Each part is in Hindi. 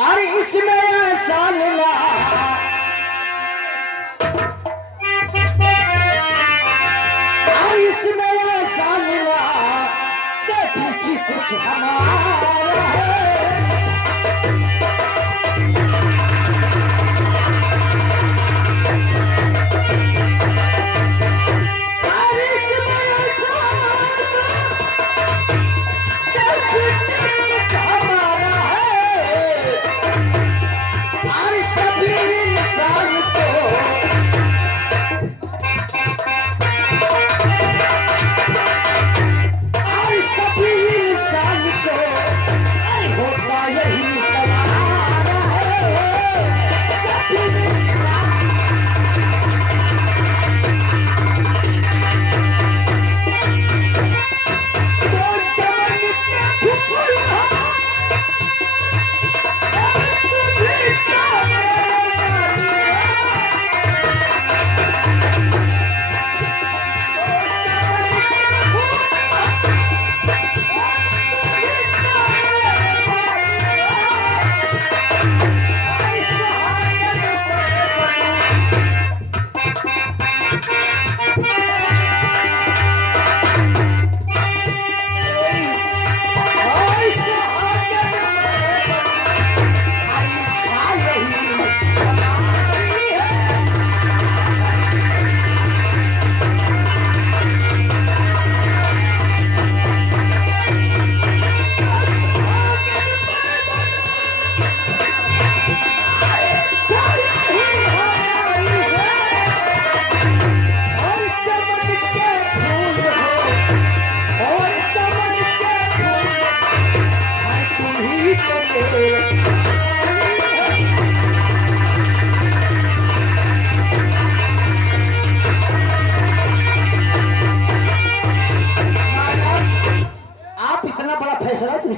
अरे इसमें ऐसा मिला अरे इसमें ऐसा मिला के पीछे कुछ हमारा है।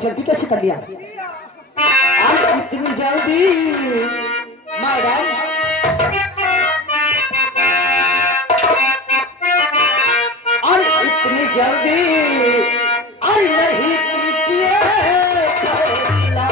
जल्दी कैसे कर लिया आज इतनी जल्दी मैडम और इतनी जल्दी और नहीं कीजिए फैसला।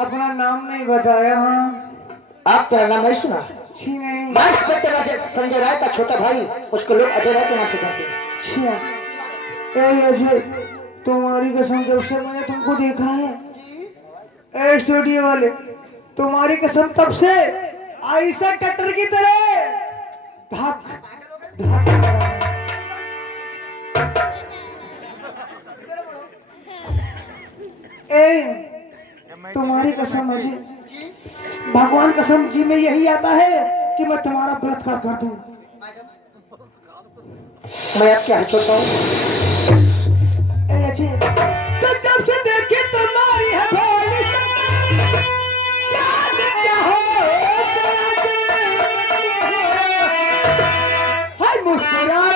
अपना नाम नहीं बताया। हाँ आपका नाम नहीं सुना? जी नहीं। मैं संजय राय का छोटा भाई, उसको लोग अजय राय के नाम से जानते हैं। अच्छा अजय, तुम्हारी कसम जब से मैंने तुमको देखा है स्टूडियो वाले, तुम्हारी कसम तब से ऐसा कटर की तरह धक तुम्हारी कसम मुझे भगवान कसम जी में यही आता है कि मैं तुम्हारा बलात्कार कर दूं। मैं अब क्या छोड़ता हूँ? तो जब से देखे तुम्हारी है भोली चांद क्या हो हर मुस्कुरा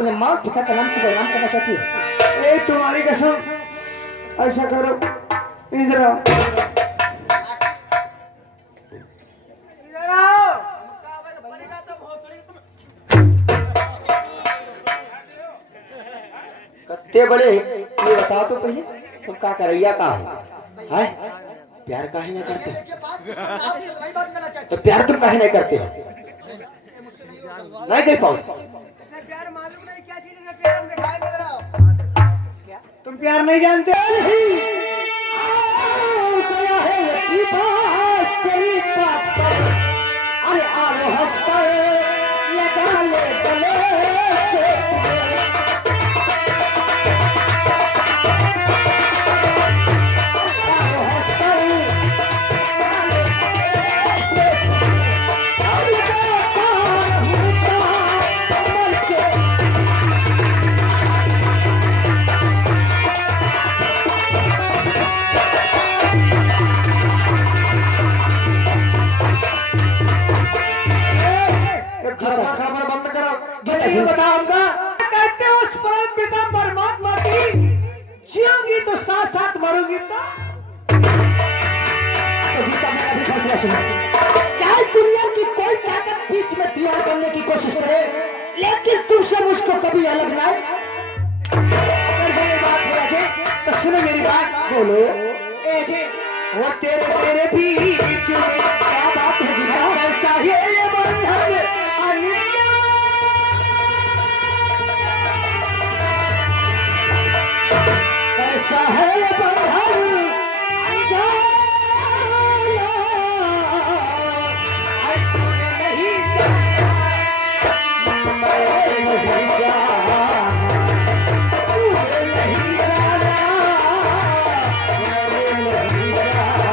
अपने माँ पिता का नाम क्यों बदनाम करना चाहती हो? ए तुम्हारी कसम, ऐसा करो, इधर आओ, इधर आओ। कत्ते बड़े ये बताओ तो पहले, तुम का करैया का है? प्यार काहे नहीं करते? तो प्यार तुम काहे नहीं करते हो? नहीं कर पाओ? प्यार मालूम नहीं क्या चीज है, प्यार हम दिखाएंगे, इधर आओ। तुम प्यार नहीं जानते? अरे आओ हंस कर लगा ले गले से, आओ हंस कर लगा ले गले से, और लगातार होता कमल के। बंद करो, ये बताओ हमका, कहते हो उस परम पिता परमात्मा की जियोगी तो साथ साथ मरोगी तो गीता मेरा भी फैसला सुनो। चाहे दुनिया की कोई ताकत बीच में दीवार बनने की कोशिश करे, लेकिन तुमसे मुझको कभी अलग ना हो। अगर से ये बात है अजय, तो सुनो मेरी बात। बोलो। ए अजय, वो तेरे बीच में क्या बात है गीता? कैसा है ये बंधन अनित्य? कैसा है ये बंधन अनजाना, आई तूने नहीं जाना, मैं नहीं जाना, तूने नहीं जाना, मैं नहीं जाना।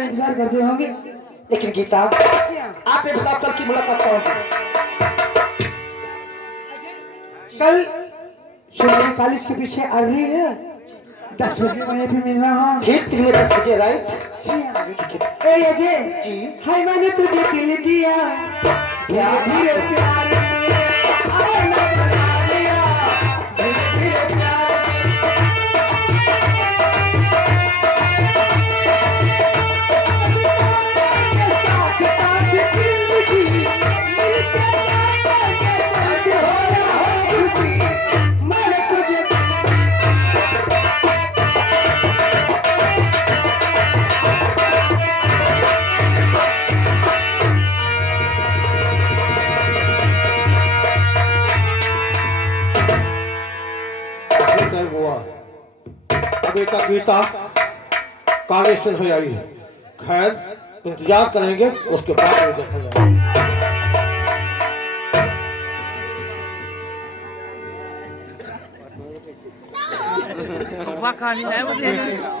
इंतजार करते होंगे। लेकिन गीता, आपने बताओ कल की मुलाकात कौन थी? कल सोनाली कॉलेज के पीछे आ रही है 10 बजे मैं भी मिल रहा हूँ। ठीक दिन में 10 बजे, राइट? जी हाँ। ए अजय जी। हाय मैंने तुझे दिल दिया, धीरे धीरे प्यार में आना बना लिया, धीरे धीरे प्यार साथ साथ जिंदगी मिलके दर्द होया है खुशी, मैंने तुझे टाइम हुआ अभी तक गीता कॉलेज से नहीं आई है। खैर इंतजार करेंगे, उसके बाद में देखा जाएगा। कहानी है मुझे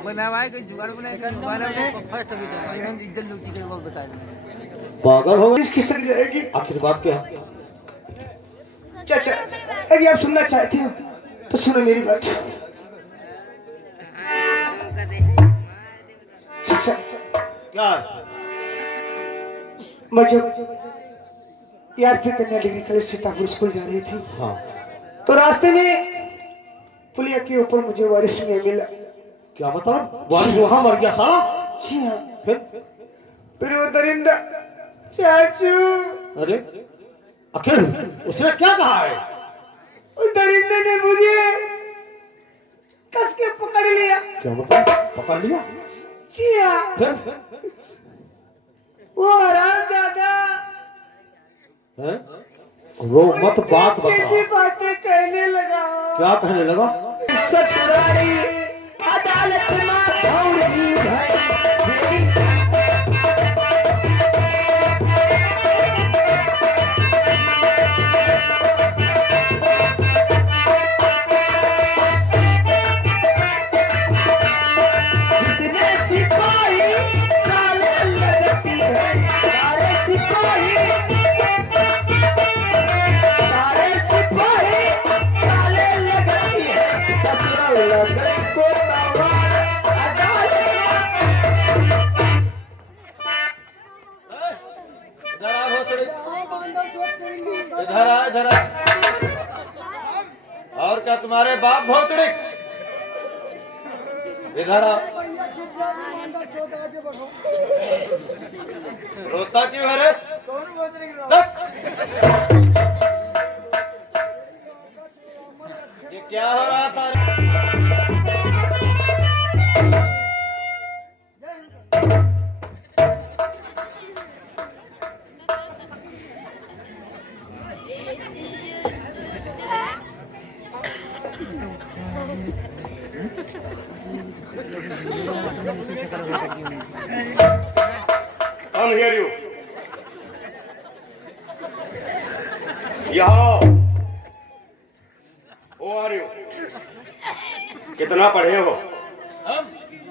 बनावा है कोई जुगाड़ बनाएगा दोबारा में फर्स्ट अभी एकदम इज्जत लूटी के बोल बताएगा। पागल हो गए? इसकी सक जाएगी। आखिर बात क्या है? चाचा अगर आप सुनना चाहते हो तो सुनो मेरी बात। चाचा क्या? मैं जब यार फिर करने लगी कल सीतापुर स्कूल जा रही थी, हाँ। तो रास्ते में पुलिया के ऊपर मुझे वारिस में मिला। क्या मतलब? वारिस वहां मर गया साला? जी हाँ। फिर वो दरिंदा चाचू, अरे आखिर उसने क्या कहा है? उस दरिंदे ने मुझे कस के पकड़ लिया। क्या मतलब? पकड़ लिया? जी हाँ। फिर वो हराम दादा हैं? रो मत, बात सीधी बता। बातें कहने लगा। क्या कहने लगा? ससुराली अदालत में धौरी भाई जितने सिपाही साले लगती है, सारे सिपाही साले लगती है, ससुराल लगत को तवार अदालत इधर आ। और क्या तुम्हारे बाप भोतड़ी? इधर आ। रोता क्यों है रे? ये क्या हो रहा था? Come here, you. यहाँ ओ आ रही हो। कितना पढ़े हो?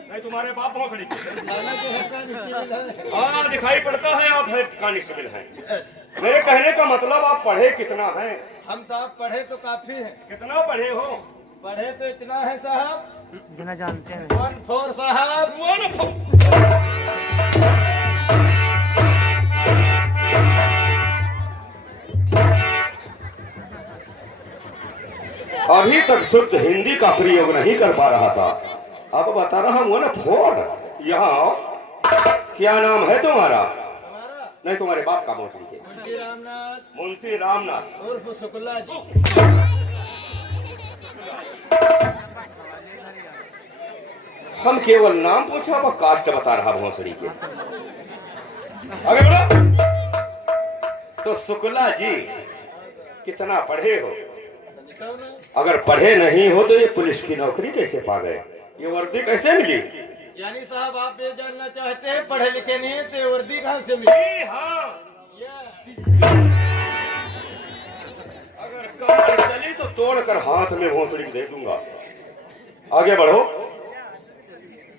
नहीं तुम्हारे बाप भोसड़ी। हाँ दिखाई पड़ता है आप है कांस्टेबल हैं। मेरे कहने का मतलब आप पढ़े कितना हैं? हम साहब पढ़े तो काफी है। कितना पढ़े हो? पढ़े तो इतना है साहब, इतना जानते हैं। 1-4 साहब। अभी तक शुद्ध हिंदी का प्रयोग नहीं कर पा रहा था, अब बता रहा हूँ ना 4। यहाँ क्या नाम है तुम्हारा? हमारा नहीं तुम्हारे बाप का मोटी है। मुंशी रामनाथ मुंशी रामनाथ उर्फ शुक्ला जी। हम केवल नाम पूछा, वह कास्ट बता रहा भोसड़ी के। आगे बोलो। तो शुक्ला जी कितना पढ़े हो? अगर पढ़े नहीं हो तो ये पुलिस की नौकरी कैसे पा गए? ये वर्दी कैसे मिली? यानी साहब आप ये जानना चाहते हैं पढ़े लिखे नहीं है तो वर्दी कहाँ से मिली? हाँ। ये अगर कमर चली तो तोड़कर हाथ में भोसड़ी दे दूंगा। आगे बढ़ो।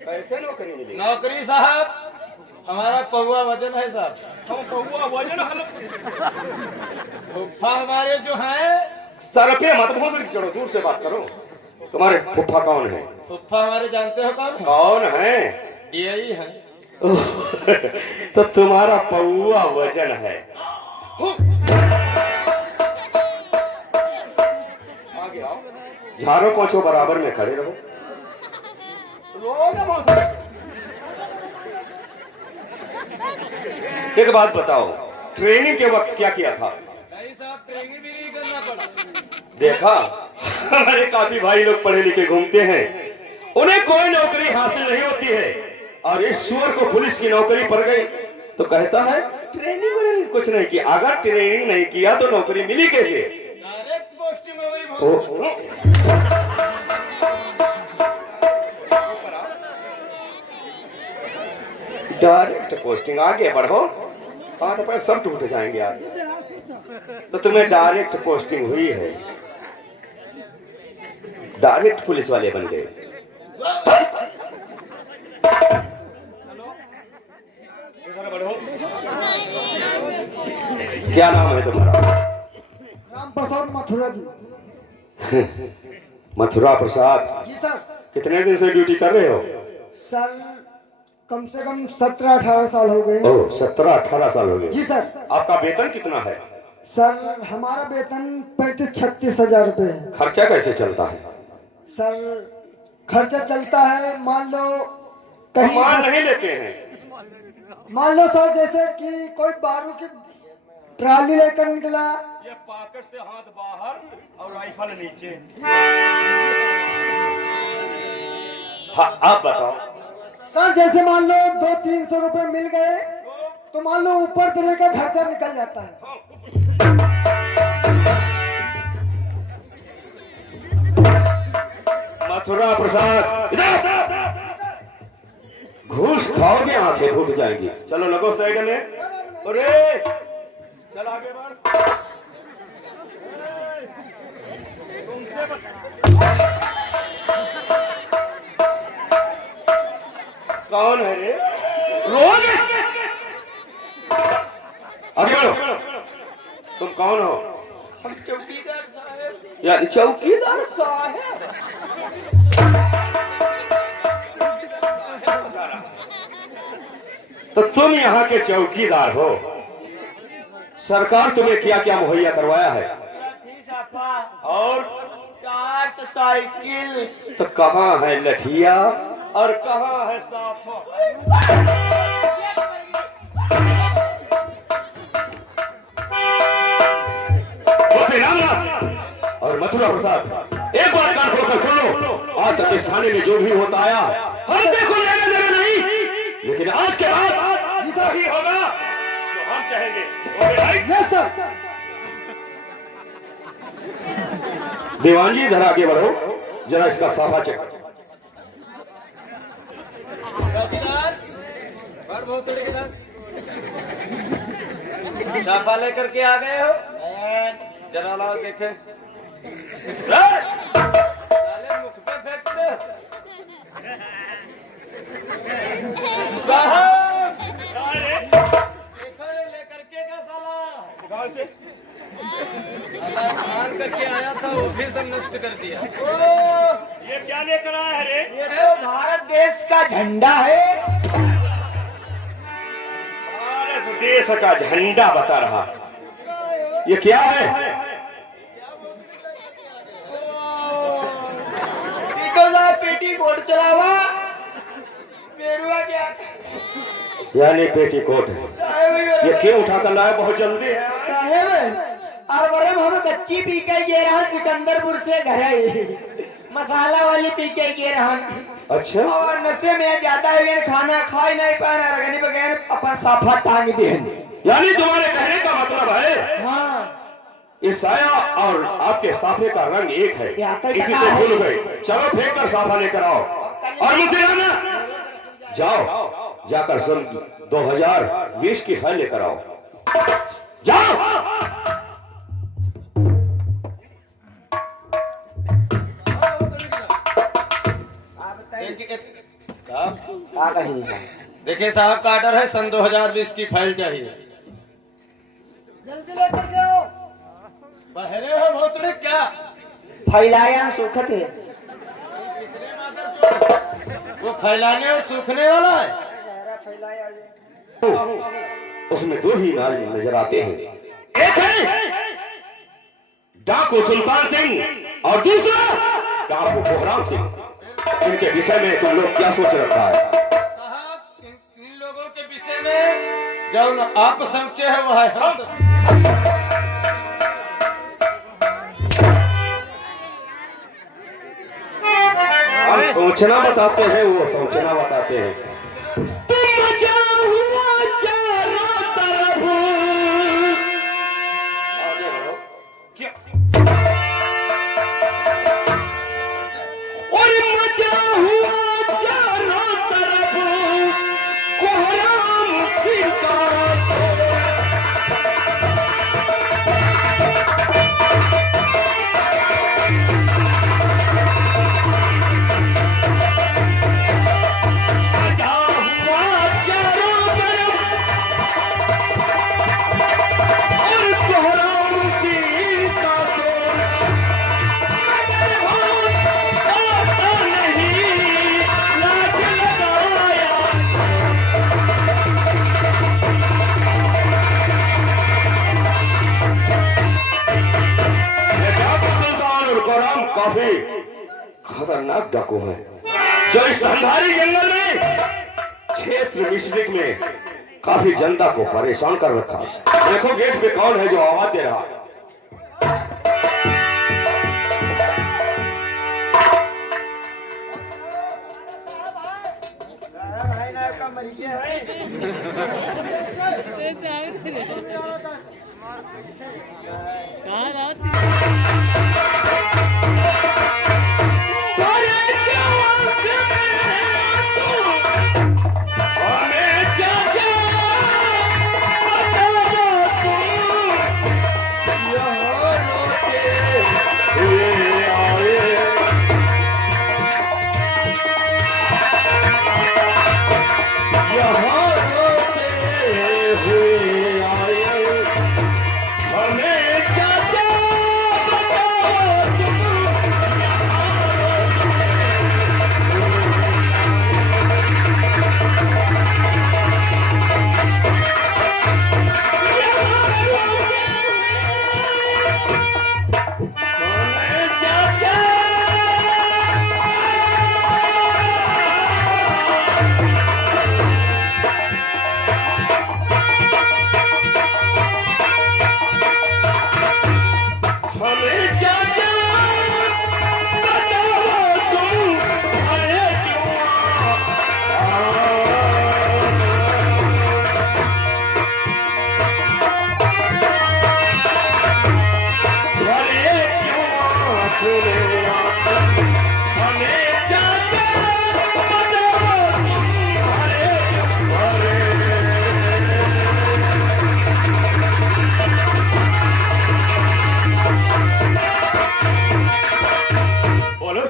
कैसे नौकरी मिली? नौकरी साहब हमारा पौवा वजन है साहब। हम पहुआ वजन हल फुफ्फा हमारे जो हैं सर पे मत भोसड़ी चढ़ो, दूर से बात करो। तुम्हारे फुफ्फा कौन है? फुफ्फा हमारे जानते हो कौन है? कौन है? यही है। ओह, तो तुम्हारा पौआ वजन है। आगे आओ, झाड़ो पोछो बराबर में खड़े रहो। एक बात बताओ, ट्रेनिंग के वक्त क्या किया था? नहीं साहब, ट्रेनिंग भी नहीं करना पड़ा। देखा, हमारे काफी भाई लोग पढ़े लिखे घूमते हैं, उन्हें कोई नौकरी हासिल नहीं होती है, और इस सुअर को पुलिस की नौकरी पड़ गई तो कहता है ट्रेनिंग कुछ नहीं किया। अगर ट्रेनिंग नहीं किया तो नौकरी मिली कैसे? डायरेक्ट पोस्टिंग हो गई। डायरेक्ट पोस्टिंग, आगे बढ़ो, हाथ पैर सब टूट जाएंगे आज। तो तुम्हें डायरेक्ट पोस्टिंग हुई है, डायरेक्ट पुलिस वाले बन गए। इधर बढ़ो। क्या नाम है तुम्हारा? राम प्रसाद मथुरा जी। मथुरा प्रसाद। जी सर। कितने दिन से ड्यूटी कर रहे हो? सर कम से कम 17-18 साल हो गए। ओह, 17-18 साल हो गए। जी सर। आपका वेतन कितना है? सर हमारा वेतन 35-36 हजार रुपए है। खर्चा कैसे चलता है? सर खर्चा चलता है, मान लो कहीं मान नहीं लेते हैं। मान लो सर जैसे कि कोई बारू की ट्राली लेकर निकला, ये पॉकेट से हाथ बाहर और राइफल नीचे। हाँ, आप बताओ। सर जैसे मान लो 200-300 रुपए मिल गए तो मान लो ऊपर तरह का खर्चा निकल जाता है। मथुरा प्रसाद, घूस खाओगे आंखें फूट जाएंगी। चलो लगो साइड में। अरे चल आगे बढ़। कौन है रे? रोग। आगे बढ़ो। तुम कौन हो? हम चौकीदार साहब। यानी चौकीदार साहब। तो तुम यहाँ के चौकीदार हो। सरकार तुम्हें क्या क्या मुहैया करवाया है? और टार्च, साइकिल। तो कहाँ है लठिया और कहाँ है साफा? और मथुरा प्रसाद, एक बात कान खोलकर सुन लो। आज तक इस थाने में जो भी होता आया, हमसे कोई लेना देना नहीं, लेकिन आज के बाद ही होगा जो हम चाहेंगे। Yes sir. दीवान जी इधर आगे बढ़ो, जरा इसका साफा चेक। साफा लेकर के आ गए हो? जरा लाओ देखे। मुख पे फेंक दो। लेकर के का साला से मान करके आया था, वो फिर सब नष्ट कर दिया। ये क्या लेकर आया है रे? ये तो भारत देश का झंडा है। भारत देश का झंडा बता रहा, ये क्या है? पेटी कोट चलावा पेरुआ क्या? यानी पेटीकोट है। ये क्यों उठाकर लाया बहुत जल्दी? साहेब और हम कच्ची पी के गे रहा, सिकंदरपुर से घर आई मसाला वाली पी के गे रहा। अच्छा, और नशे में ज्यादा है, खाना खा ही नहीं पा रहा, बगैर अपन साफा टांग दे। यानी तुम्हारे कहने का मतलब है हाँ, इस साया और आपके साफे का रंग एक है, इसी से भूल गए। चलो फेंक कर साफा लेकर आओ और मुझे लाना। जाओ, जाकर सन 2020 की फाइल लेकर आओ। जाओ। देखिए साहब का ऑर्डर है, सन 2020 की फाइल चाहिए। जल्दी लेकर के आओ। बहरे हो भोसड़ी क्या? फैलाया सुखत है। वो फैलाने और सूखने वाला है। उसमें दो ही नारे नजर आते हैं, एक है डाकू सुल्तान सिंह और दूसरा डाकू कोहराम सिंह। इनके विषय में तुम लोग क्या सोच रखा है? साहब इन लोगों के विषय में जो आप सोचे है वह है हम। हम सोचना बताते हैं, वो सोचना बताते हैं। तुम मचा हुआ चारों तरफ। आगे बढ़ो। क्या? और मचा हुआ चारों तरफ कोहराम सिंह का। काफी खतरनाक डाकू है जो इस अंधारी जंगल में क्षेत्र डिस्ट्रिक्ट में काफी जनता को परेशान कर रखा। देखो गेट पे कौन है जो आवाज दे रहा है।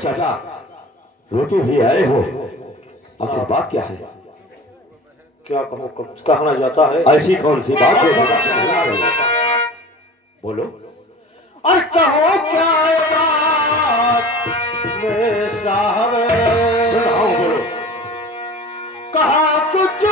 चाचा रोते हुए आए हो, आखिर बात क्या है? क्या कहूँ, कहना जाता है। ऐसी कौन सी बात है? बोलो। और कहो क्या बात मेरे साहब, सुनाओ, बोलो। कहा कुछ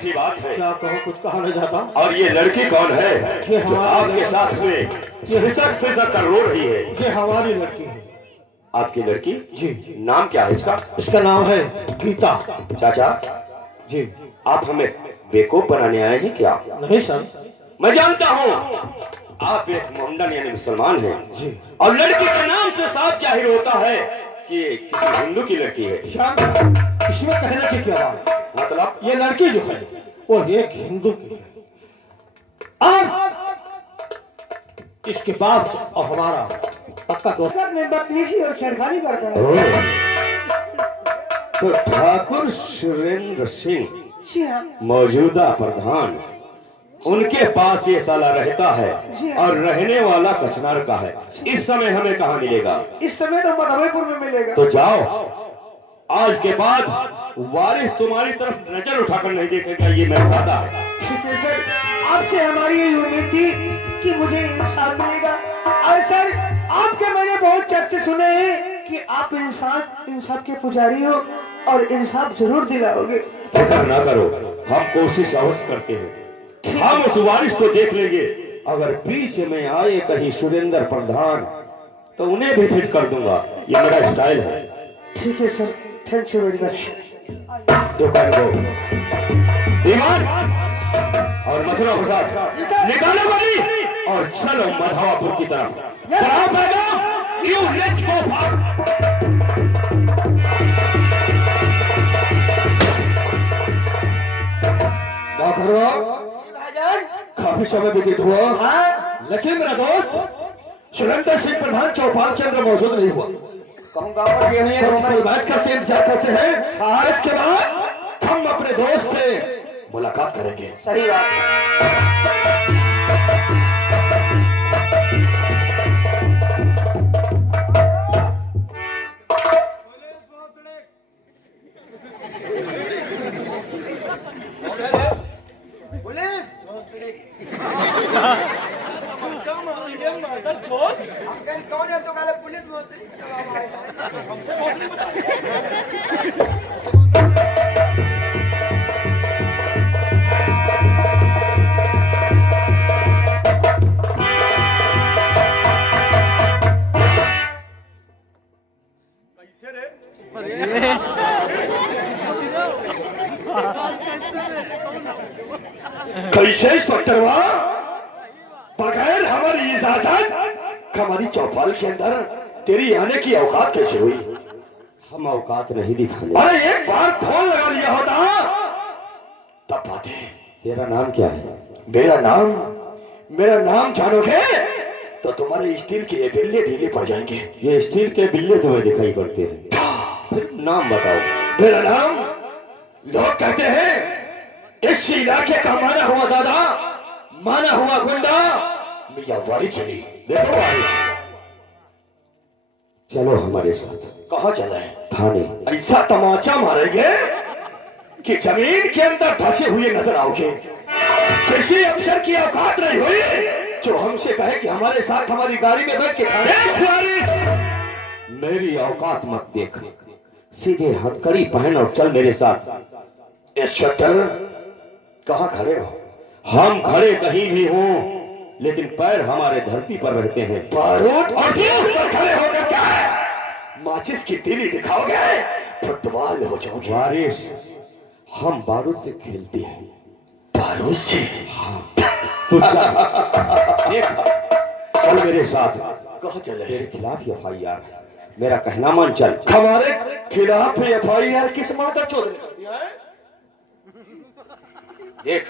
सी बात है? क्या कहूँ, कुछ कहा नहीं जाता। और ये लड़की कौन है जो आपके साथ में सिसक कर रो रही है? ये हमारी लड़की है। आपकी लड़की? जी। नाम क्या है इसका? इसका नाम है गीता। चाचा जी। आप हमें बेवकूफ बनाने आए हैं क्या? नहीं सर, मैं जानता हूँ आप एक मोहम्मदन यानी मुसलमान हैं जी। और लड़की के नाम से साफ जाहिर होता है कि ये किसी हिंदू की लड़की है। श्याम, इसमें कहने की क्या बात? मतलब ये लड़की जो है वो एक हिंदू की है और इसके बाप और हमारा पक्का दोस्त। सब में बदतमीजी और छेड़खानी करता है। तो ठाकुर सुरेंद्र सिंह जी हाँ। मौजूदा प्रधान, उनके पास ये साला रहता है और रहने वाला कचनार का है। इस समय हमें कहाँ मिलेगा? इस समय तो मधुपुर में मिलेगा। तो जाओ, आज के बाद वारिस तुम्हारी तरफ नजर उठाकर नहीं देखेगा, ये मेरा वादा है। ठीक है सर, आपसे हमारी यही उम्मीद थी कि मुझे इंसाफ मिलेगा। और सर, आपके मैंने बहुत चर्चे सुने हैं कि आप इंसाफ के पुजारी हो और इंसाफ जरूर दिलाओगे। फिक्र ना करो, हम कोशिश अवश्य करते हैं। हम उस वारिस को देख लेंगे, अगर बीच में आए कहीं सुरेंद्र प्रधान तो उन्हें भी फिट कर दूंगा। ये मेरा स्टाइल है। ठीक है sir, thank you very much. You can go. ईमान और मथुरा प्रसाद निकालो गाड़ी और चलो मधवापुर की तरफ। बढ़ाओ पैगाम, you let's go fast. भाईजान काफी समय व्यतीत हुआ, लेकिन मेरा दोस्त सुरेंद्र सिंह प्रधान चौपाल के अंदर मौजूद नहीं हुआ। कहूँगा और ये नहीं है तो हम बैठ करके इंतजार करते हैं। इसके बाद हम अपने दोस्त से मुलाकात करेंगे। सही बात। कौन है तो काले पुलिस कैसे इंस्पेक्टरवा बगैर हमारी इजाजत हमारी चौपाल के अंदर तेरी आने की औकात कैसे हुई? हम औकात नहीं दिखाने। अरे एक बार फोन लगा लिया होता तब बातें। तेरा नाम क्या है? मेरा नाम जानोगे तो तुम्हारे स्टील के ये बिल्ले ढीले पड़ जाएंगे। ये स्टील के बिल्ले तुम्हें दिखाई पड़ते हैं, फिर नाम बताओ। मेरा नाम, लोग कहते हैं इस इलाके का माना हुआ दादा, माना हुआ गुंडा मियां वारिस अली। देखो वारिस, चलो हमारे साथ। कहाँ चला है? थाने। ऐसा तमाचा मारेंगे कि जमीन के अंदर धसे हुए नजर आओगे। किसी अफसर की औकात नहीं हुई जो हमसे कहे कि हमारे साथ हमारी गाड़ी में बैठ के थाने। मेरी औकात मत देख, सीधे हथकड़ी पहन और चल मेरे साथ। इंस्पेक्टर, कहाँ खड़े हो? हम खड़े कहीं भी हों, लेकिन पैर हमारे धरती पर रहते हैं। बारूद और पर खड़े होकर क्या माचिस की तीली दिखाओगे? फुटबॉल हो जाओगे। वारिस, हम बारूद से खेलते हैं। बारूद से? तू चल, देख, चल मेरे साथ। कहाँ चले? तेरे खिलाफ FIR है, मेरा कहना मान चल। हमारे खिलाफ FIR किस माकर चोद ने कर दिया है? देख,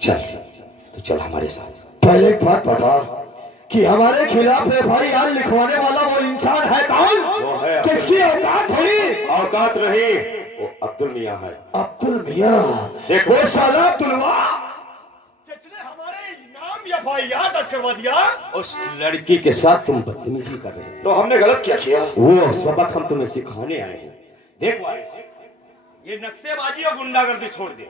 चल, तो चल हमारे साथ। पहले एक बात बता कि हमारे खिलाफ FIR लिखवाने वाला वो इंसान है कौन? वो है किसकी औकात हुई? औकात नहीं, वो अब्दुल मियां है। अब्दुल मियां? देखो, वो साला अब्दुलवा जिसने हमारे नाम FIR दर्ज करवा दिया। उस लड़की के साथ तुम बदतमीजी कर रहे थे। तो हमने गलत क्या किया? वो सबक हम तुम्हें सिखाने आए हैं। देख वारिस, ये नक्शेबाजी और गुंडागर्दी छोड़ दे।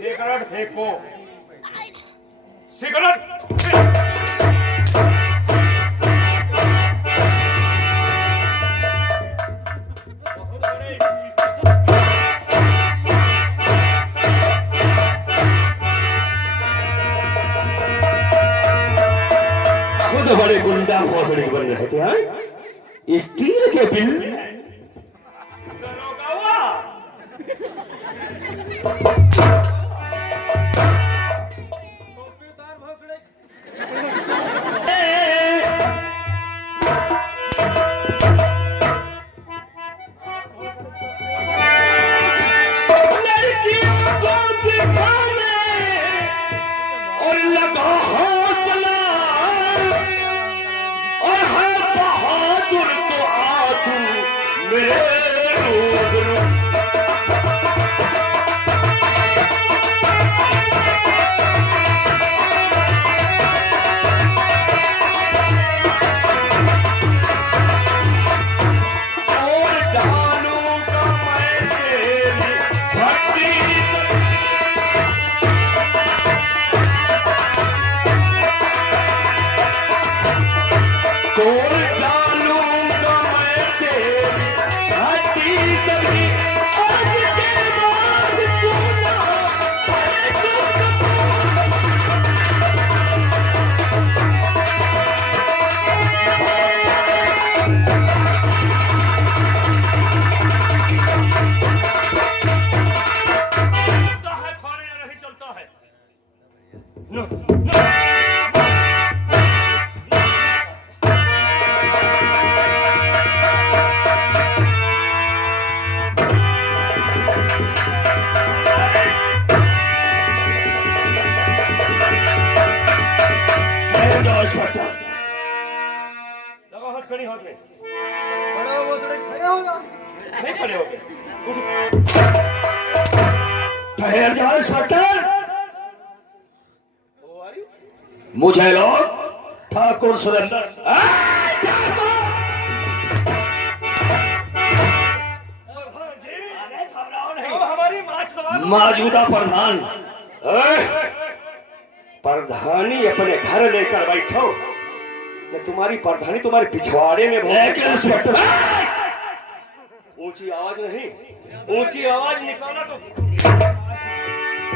सिगरेट फेंको, सिगरेट। खुद बड़े गुंडा भोसड़ी बन रहते हैं, स्टील के बिल। और लगा हौसला और है बहादुर तो आ तू मेरे रूबरू। और डालूंगा मैं तेरी भक्ति तोड़ डालूंगा मैं तेरी हड्डी सभी आज के बाद सुना अरे चलता है थाने या नहीं चलता है? इंस्पेक्टर लगा हाथ खड़ी हाथ में खड़े हो थोड़े खड़े हो जाओ। नहीं खड़े हो गए। ठहर जाओ इंस्पेक्टर। मुझे लोग ठाकुर सुरेंद्र हमारी मौजूदा प्रधान प्रधानी अपने घर लेकर बैठो न तुम्हारी प्रधानी तुम्हारे पिछवाड़े में लेकिन इंस्पेक्टर ऊंची आवाज नहीं, ऊंची आवाज निकाला तो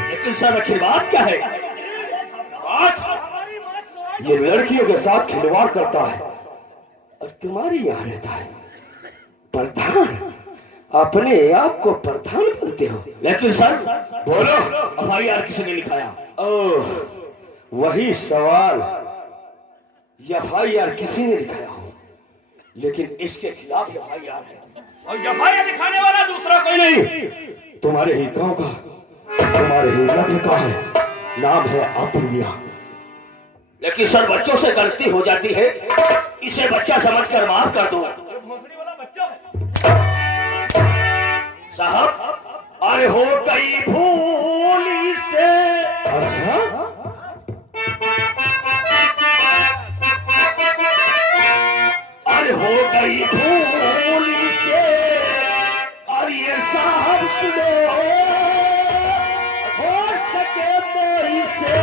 लेकिन सर आखिर बात क्या है? बात ये लड़कियों के साथ खिलवाड़ करता है और तुम्हारे यहाँ रहता है प्रधान, अपने आप को प्रधान बोलते हो। लेकिन सर बोलो FIR किसने लिखाया? ओह वही सवाल, FIR किसी ने लिखाया हो लेकिन इसके खिलाफ FIR है और FIR लिखाने वाला दूसरा कोई नहीं, तुम्हारे ही गांव का, तुम्हारे ही नगर का है, नाम है अपूर्विया। लेकिन सर बच्चों से गलती हो जाती है, इसे बच्चा समझकर माफ कर दो। भोसड़ी वाला बच्चा है साहब अरे हो गई भूल से। अच्छा अरे हो गई भूल से और ये साहब सुनो हो सके मोही से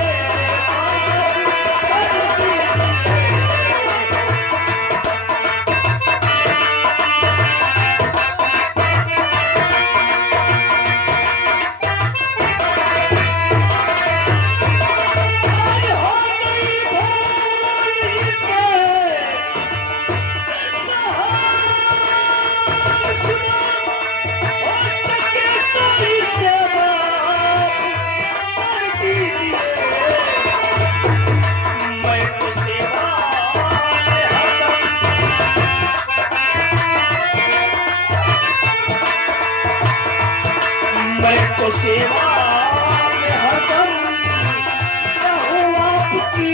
सेवा में हरदम रहूं आपकी।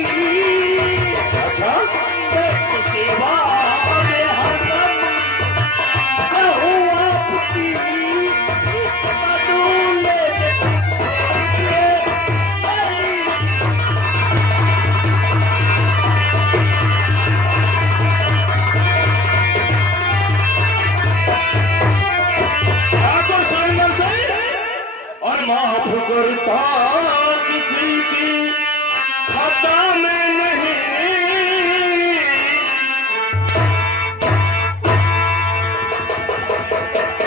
अच्छा मैं तो सेवा में हरदम रहूं आपकी। इश्क बदूं लेने छोड़ के ठाकुर सुरेंद्र सिंह और माफ करता किसी की खाता में नहीं,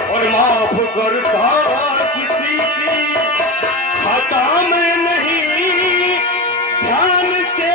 और माफ करता किसी की खाता में नहीं, ध्यान से